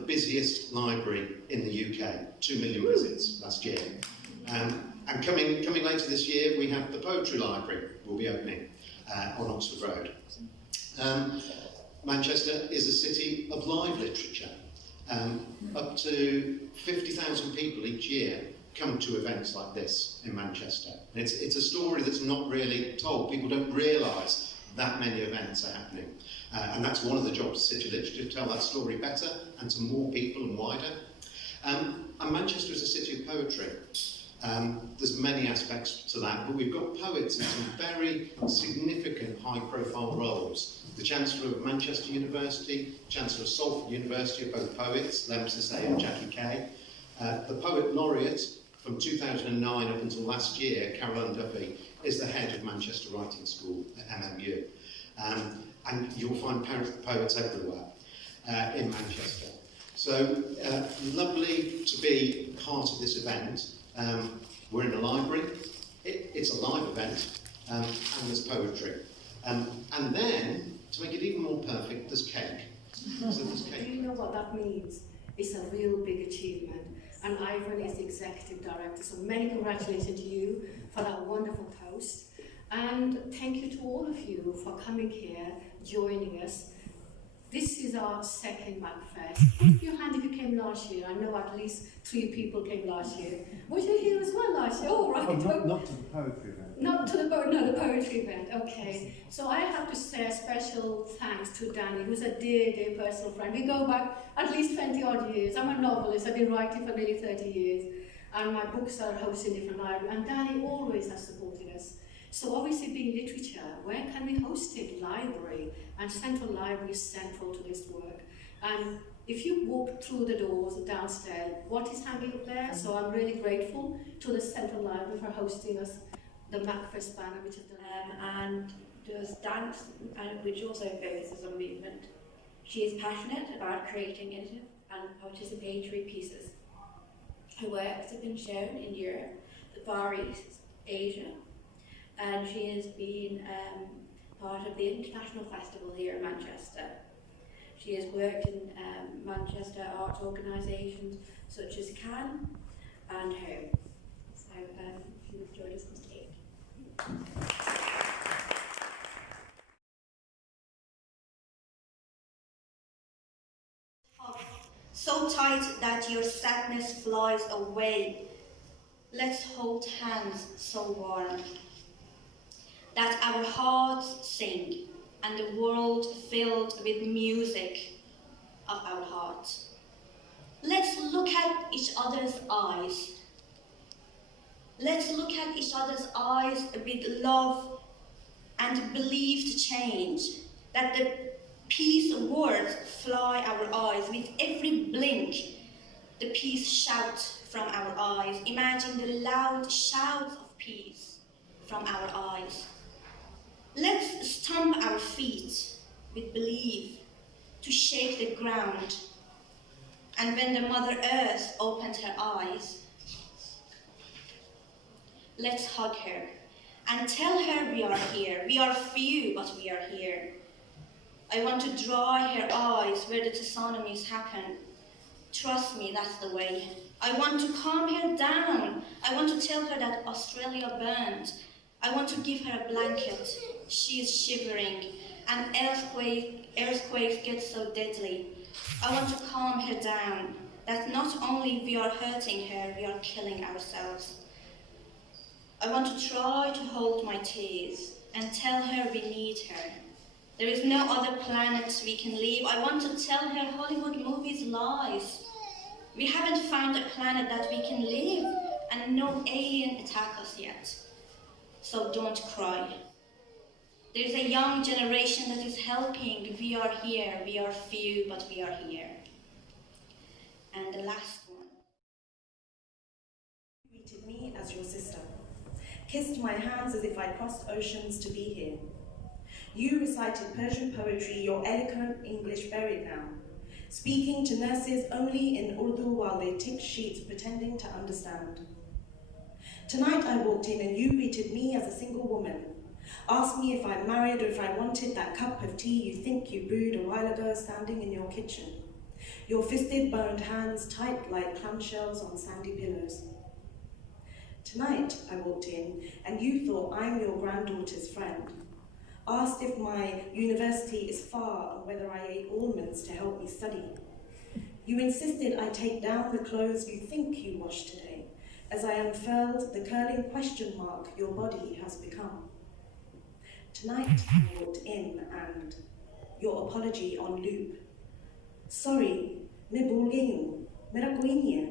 the busiest library in the UK, 2 million visits last year. And coming later this year, we have the Poetry Library will be opening on Oxford Road. Manchester is a city of live literature. Up to 50,000 people each year come to events like this in Manchester. It's a story that's not really told. People don't realise that many events are happening. And that's one of the jobs of City Literature, to tell that story better and to more people and wider. And Manchester is a city of poetry. There's many aspects to that, but we've got poets in some very significant high-profile roles. The Chancellor of Manchester University, Chancellor of Salford University are both poets, Lem Sissay and Jackie Kay. The Poet Laureate from 2009 up until last year, Caroline Duffy, is the head of Manchester Writing School at MMU. And you'll find poets everywhere in Manchester. So lovely to be part of this event. We're in a library, it's a live event, and there's poetry. And then, to make it even more perfect, there's cake. So there's cake. Do you know what that means? It's a real big achievement. And Ivan is the executive director, so many congratulations to you for that wonderful toast. And thank you to all of you for coming here, joining us. This is our second Macfest. Put your hand if you came last year. I know at least 3 people came last year. Was you here as well last year? Oh, right. Oh, not to the poetry event. Not to the the poetry event. Okay. So I have to say a special thanks to Danny, who's a dear personal friend. We go back at least 20 odd years. I'm a novelist. I've been writing for nearly 30 years, and my books are hosted in different libraries. And Danny always has supported us. So obviously, being literature, where can we host it? Library, and Central Library is central to this work. And if you walk through the doors downstairs, what is hanging up there? So I'm really grateful to the Central Library for hosting us, the Macfest banner, which is and does dance, which also focuses on movement. She is passionate about creating innovative and participatory pieces. Her works have been shown in Europe, the Far East, Asia, and she has been part of the International Festival here in Manchester. She has worked in Manchester arts organisations such as Cannes and Home. So she was joined us on stage. So tight that your sadness flies away. Let's hold hands so warm that our hearts sing and the world filled with music of our hearts. Let's look at each other's eyes. Let's look at each other's eyes with love and believe to change, that the peace words fly our eyes. With every blink, the peace shouts from our eyes. Imagine the loud shouts of peace from our eyes. Let's stomp our feet with belief to shake the ground. And when the Mother Earth opens her eyes, let's hug her and tell her we are here. We are few, but we are here. I want to dry her eyes where the tsunamis happen. Trust me, that's the way. I want to calm her down. I want to tell her that Australia burned. I want to give her a blanket. She is shivering, and earthquakes get so deadly. I want to calm her down, that not only we are hurting her, we are killing ourselves. I want to try to hold my tears and tell her we need her. There is no other planet we can live. I want to tell her Hollywood movies lies. We haven't found a planet that we can live, and no alien attack us yet. So don't cry. There's a young generation that is helping. We are here. We are few, but we are here. And the last one. You greeted me as your sister, kissed my hands as if I crossed oceans to be here. You recited Persian poetry, your eloquent English buried now, speaking to nurses only in Urdu while they ticked sheets pretending to understand. Tonight I walked in and you greeted me as a single woman, asked me if I'm married or if I wanted that cup of tea you think you brewed a while ago standing in your kitchen. your fisted, boned hands tight like clamshells on sandy pillows. Tonight, I walked in, and you thought I'm your granddaughter's friend. Asked if my university is far and whether I ate almonds to help me study. You insisted I take down the clothes you think you washed today, as I unfurled the curling question mark your body has become. Tonight, I walked in and your apology on loop. Sorry, मैं भूल गई हूँ, मेरा कोई नहीं है.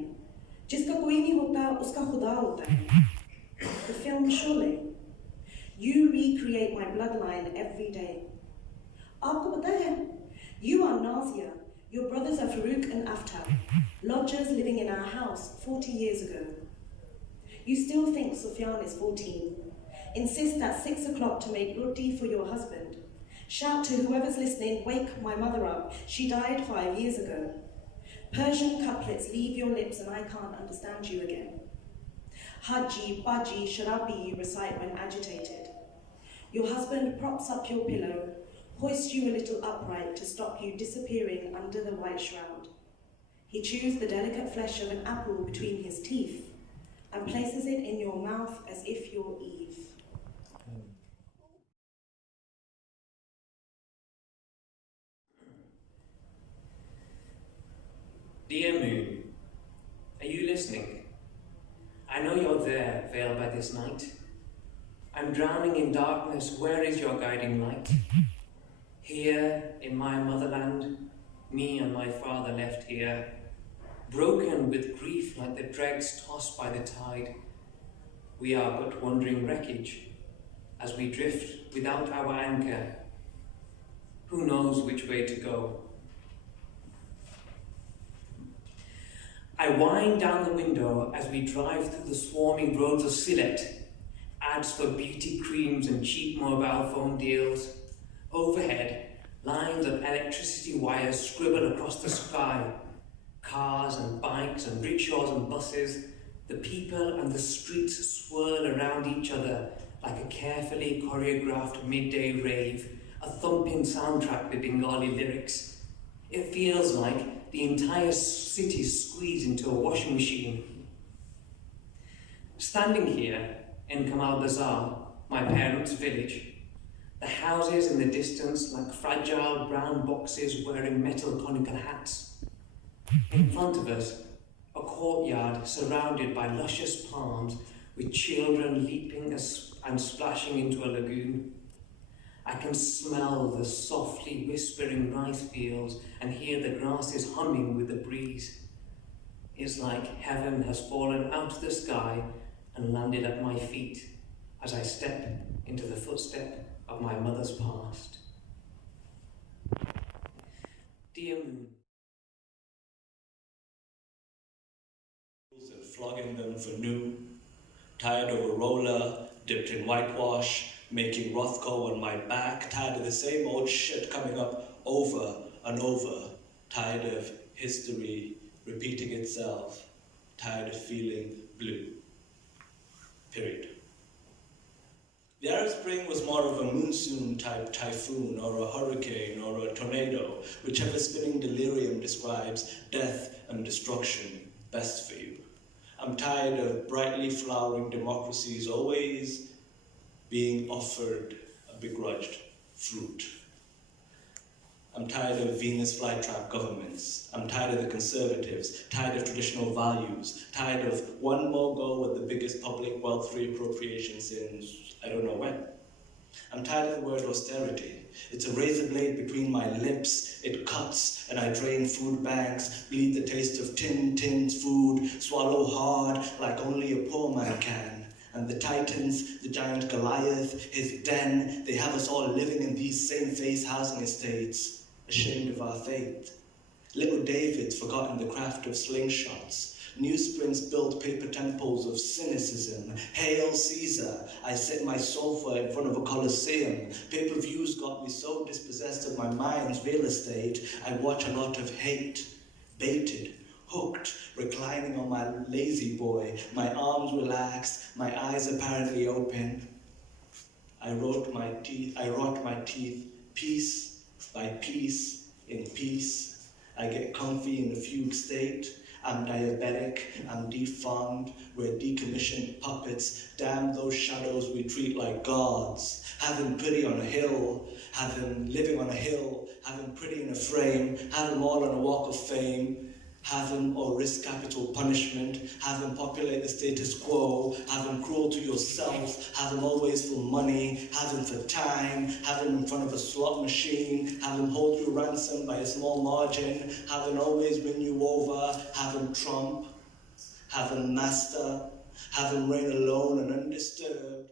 जिसका कोई नहीं होता, उसका खुदा होता है. The film Surely. You recreate my bloodline every day. आपको पता है? You are Nazia. Your brothers are Farouk and Aftab, lodgers living in our house 40 years ago. You still think Sufyan is 14. Insist at 6 o'clock to make roti for your husband. Shout to whoever's listening, wake my mother up. She died 5 years ago. Persian couplets leave your lips and I can't understand you again. Haji, Baji, Sharabi you recite when agitated. Your husband props up your pillow, hoists you a little upright to stop you disappearing under the white shroud. He chews the delicate flesh of an apple between his teeth and places it in your mouth as if you're Eve. Dear Moon, are you listening? I know you're there, veiled by this night. I'm drowning in darkness, where is your guiding light? Here, in my motherland, me and my father left here, broken with grief like the dregs tossed by the tide. We are but wandering wreckage, as we drift without our anchor. Who knows which way to go? I wind down the window as we drive through the swarming roads of Sylhet. Ads for beauty creams and cheap mobile phone deals. Overhead, lines of electricity wires scribble across the sky. Cars and bikes and rickshaws and buses. The people and the streets swirl around each other like a carefully choreographed midday rave, a thumping soundtrack with Bengali lyrics. It feels like the entire city squeezed into a washing machine. Standing here in Kamal Bazaar, my parents' village, the houses in the distance like fragile brown boxes wearing metal conical hats. In front of us, a courtyard surrounded by luscious palms with children leaping and splashing into a lagoon. I can smell the softly whispering rice fields and hear the grasses humming with the breeze. It's like heaven has fallen out of the sky and landed at my feet as I step into the footstep of my mother's past. Dear Moon. And flogging them for new, tired of a roller dipped in whitewash, making Rothko on my back, tired of the same old shit coming up over and over, tired of history repeating itself, tired of feeling blue. Period. The Arab Spring was more of a monsoon-type typhoon or a hurricane or a tornado, whichever spinning delirium describes death and destruction best for you. I'm tired of brightly flowering democracies always being offered a begrudged fruit. I'm tired of Venus flytrap governments. I'm tired of the conservatives, tired of traditional values, tired of one more go at the biggest public wealth reappropriation since I don't know when. I'm tired of the word austerity. It's a razor blade between my lips. It cuts and I drain food banks, bleed the taste of tinned food, swallow hard like only a poor man can. And the Titans, the giant Goliath, his den, they have us all living in these same-face housing estates, ashamed of our faith. Little David's forgotten the craft of slingshots. Newsprints built paper temples of cynicism. Hail Caesar, I sit in my sofa in front of a coliseum. Pay-per-views got me so dispossessed of my mind's real estate, I watch a lot of hate, baited, hooked, reclining on my lazy boy, my arms relaxed, my eyes apparently open. I rot my teeth piece by piece in peace, I get comfy in a fugue state. I'm diabetic, I'm defunct, we're decommissioned puppets. Damn those shadows we treat like gods. Having pity on a hill, living on a hill, having pretty in a frame, have them all on a walk of fame, have them or risk capital punishment, have them populate the status quo, have them cruel to yourself, have them always for money, have them for time, have them in front of a slot machine, have them hold you ransom by a small margin, have them always win you over, have them trump, have them master, have them reign alone and undisturbed.